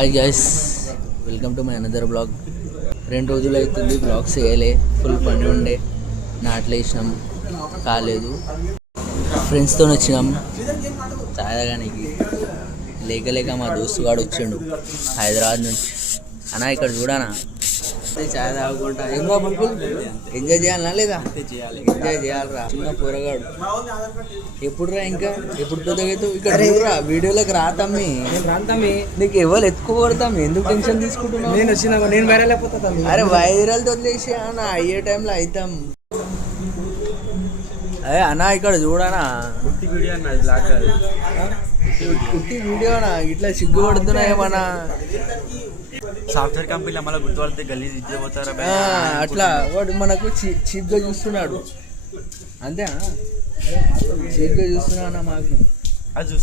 Hi guys, welcome to my another blog. 2 రోజులు అవుతుంది blogs చేయలే. ఫుల్ పని ఉండే, నాట్లు వేసినాం కాలేదు. ఫ్రెండ్స్తో వచ్చినాం చాయ్ తాగడానికి. లేక మా దోస్తు గాడు వచ్చిండు హైదరాబాద్ నుంచి. అన్నా ఇక్కడ చూడనా చాయ్ తాగకుండా ఎంజాయ్ చేయాలనా లేదా? ఎంజాయ్ చేయాలరా చిన్న పోరగాడు. ఎప్పుడురా ఇంకా ఎప్పుడు పెద్దగైతావు? ఇక్కడ చూడరా, వీడియోలోకి రాతమ్మి. నీకు ఎవరు ఎత్తుకోబడతాము, ఎందుకు టెన్షన్ తీసుకుంటున్నావు? నేను వచ్చిన నేను వైరల్ అయిపోతా. అరే వైరల్ వదిలేసి అన్న అయ్యే టైంలో అవుతాం. అదే అన్నా ఇక్కడ చూడనా, ఉట్టి వీడియో ఉట్టి వీడియోనా? ఇట్లా సిగ్గుపడుతున్నా ఏమన్నా? సాఫ్ట్వేర్ కంపెనీలో మళ్ళీ గుర్తుపడితే గలీజ్ ఇచ్చిపోతారా? అట్లా వాడు మనకు చీప్గా చూస్తున్నాడు అంతే. చీప్గా చూస్తున్నా అన్న మాకు. అది